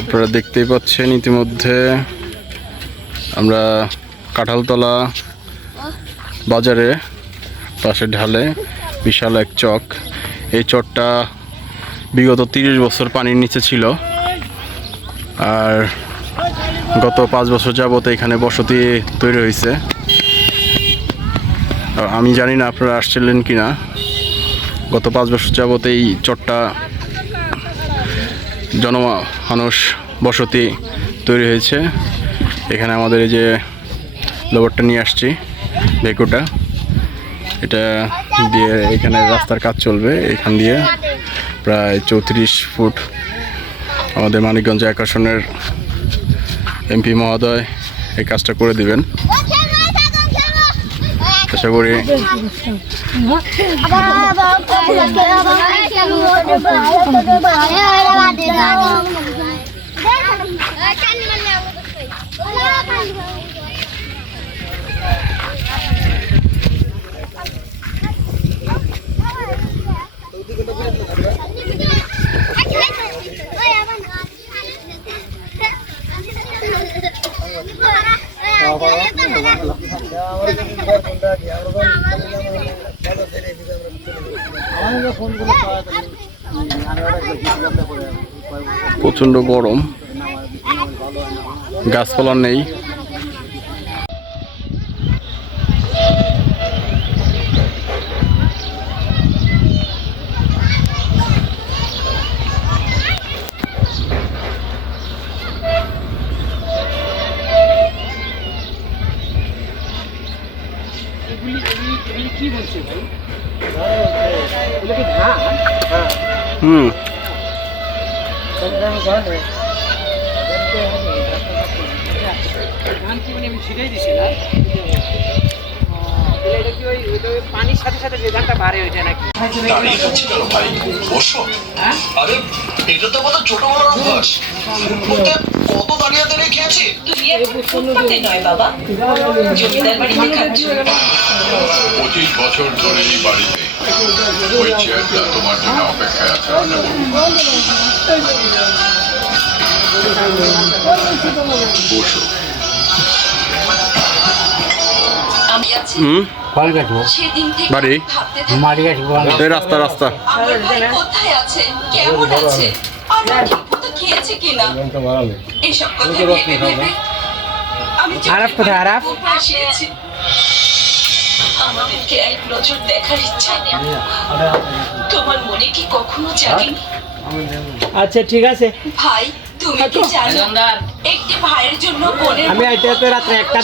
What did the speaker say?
আপনারা দেখতেই পাচ্ছেন ইতিমধ্যে আমরা কাঁঠালতলা বাজারে পাশে ঢালে বিশাল এক চক। এই চরটা বিগত তিরিশ বছর পানির নিচে ছিল। আর গত পাঁচ বছর যাবত এখানে বসতি তৈরি হয়েছে। আমি জানি না আপনারা আসছিলেন কি না গত পাঁচ বছর যাবত এই চরটা জনমানুষ বসতি তৈরি হয়েছে। এখানে আমাদের এই যে লোবারটা নিয়ে আসছি, ভেকুটা। এটা দিয়ে এখানে রাস্তার কাজ চলবে। এখান দিয়ে প্রায় চৌত্রিশ ফুট আমাদের মানিকগঞ্জ আকর্ষণের এমপি মহোদয় এই কাজটা করে দিবেন। আশা করি প্রচণ্ড গরম। গাছপালা নেই। কি বলছে ভাই। হুম। ধান কি মানে আমি ছিটাই দিছি না? এটা কি ওই পানির সাথে সাথে যে ধানটা বাড়ে ওইটা নাকি? দাঁড়িয়ে খাচ্ছি কেন ভাই বসো। হ্যাঁ? আরে এটা তো আমাদের ছোটবেলার অভ্যাস। ফুটপাতে কত দাঁড়িয়ে দাঁড়িয়ে খেয়েছি? তুমি এখন নয় বাবা। জমিদার বাড়িতে খাচ্ছ পঁচিশ বছর ধরে এই বাড়িতে ওই চেয়ারটা তোমার জন্য অপেক্ষায় আছে বসো। হুম? বাড়ি? রাস্তা রাস্তা। আমার কোথায় আছে? কেমন আছে? আর ও ঠিকমতো খেয়েছে কিনা? এইসব কথা ভেবে ভেবে আমি আরাফ কোথায়, আরাফ? আমাদেরকে এক নজর দেখার ইচ্ছা তোমার মনে কি কখনো জাগেনি আচ্ছা ঠিক আছে। ভাই তুমি কি জানো? একটি ভাইয়ের জন্য বোনের আমি আইতে একটা-?